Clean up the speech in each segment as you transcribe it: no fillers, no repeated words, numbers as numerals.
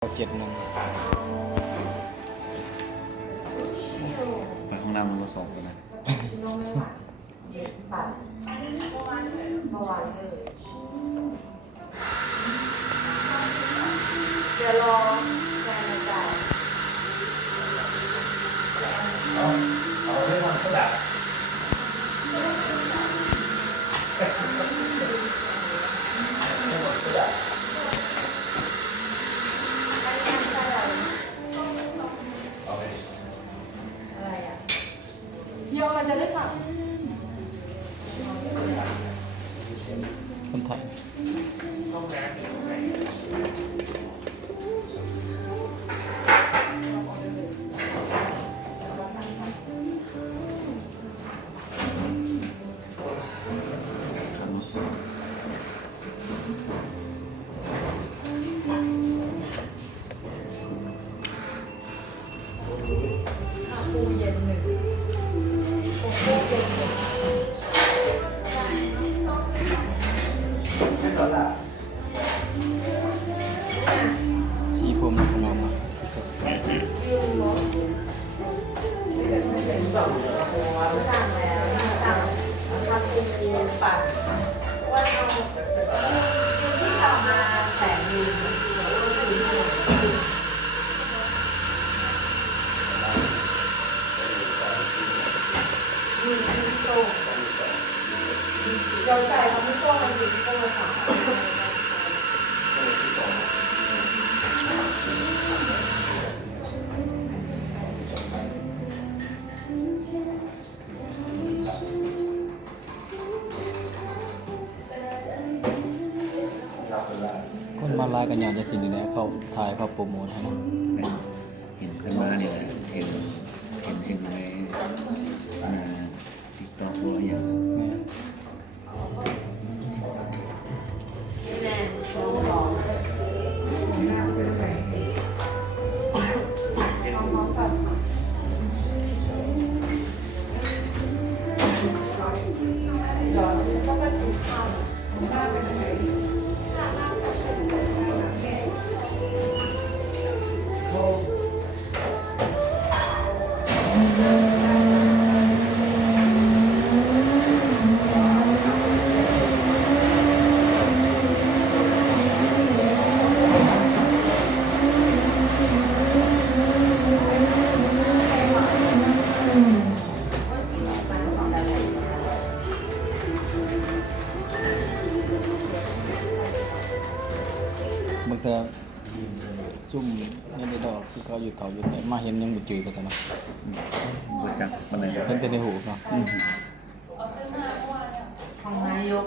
7 โมงไปห้องน้ำมัน2กันนะเดี๋ยวรอแฟนมาจ่ายเอาได้ทำก็ได้อะไรอ่ะโยมันจะได้สั่งคนไทยปูเย็นหนึ่งโกโก้เย็นหนึ่งสีผมของเรามาสีผม วิวรถสั่งแล้วสั่งทำปูปัดว่าเอาที่ทำมาแสงดีเราใส่เราไม่ต้องมันอยู่ที่ตัวค่ะคนมาไลน์กันอย่างจะสิ่งนี้แหละเขาถ่ายเขาโปรโมทให้นะ เห็นขึ้นมาเนี่ยเห็นในติ๊กต็อกหรืออย่าง แม่ แน่โชว์หอมน้องๆกับย้อนก็ไปกินข้าวข้าวเป็นยังไงบางทีจุ่มนี่ได้ดอกคือเขาอยู่ไหนมาเห็นยังบ่จือกันแต่เนาะ รู้จักคนไหน เพิ่นแต่ในหูเนาะ ของนายก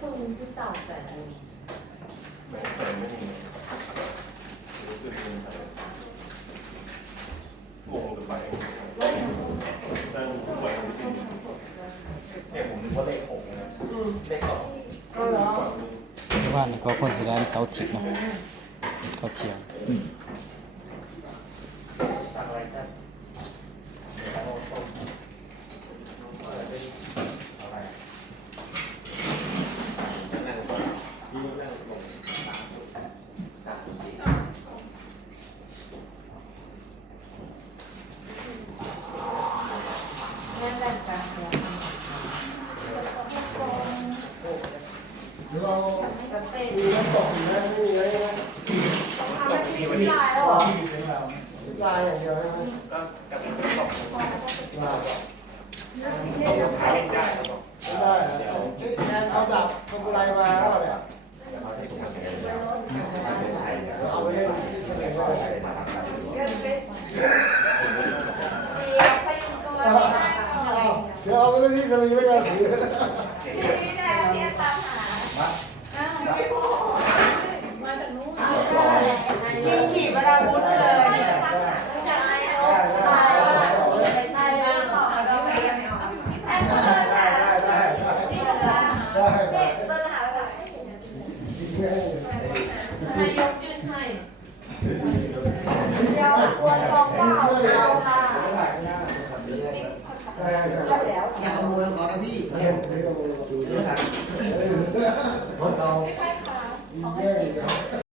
ซูมที่เต่าแต่งงกันไปตั้งหวยของที่เนี่ยผมนึกว่าเลข6นะเลข2ก็เหรอ บ้านนี่ก็คนสิได้เสาร์อาทิตย์เนาะเขาเที่ยง สั่งอะไรกันแม่แบ่งกันเนี่ย เรา กับเต้น มีน้ำตกอยู่นะไม่มีอะไรนะ ทำให้พี่ลายแล้วเหรอ ลายอย่างเดียวใช่ไหม ก็กระดิ่งตก ลาย ตกท้ายเล่นได้ครับผม ได้แอนเอาดับคอมไลมาแล้วเนี่ยเอาไปเล่นที่สนามได้ เดี๋ยวไปอยู่ตัวไม่ได้หน่อย เดี๋ยวเอาไปเล่นที่สนามไม่ได้สี ไม่ได้เนี่ยตามหาอ้าวไม่พอมาจากนู้นยิงขี่มาดาวุธเลยตามหาไม่ได้ตายตายแล้วขอเราไปยังไม่เอาอยู่ที่แพทย์เลยนี่สำคัญเด็กต้นหาจากนายกยืนให้เดี๋ยวตัวซองเปล่าเราค่ะ อย่าขโมยของนะพี่ไม่ขโมยดูด้วยรถเรา ไม่ใช่ค่ะของ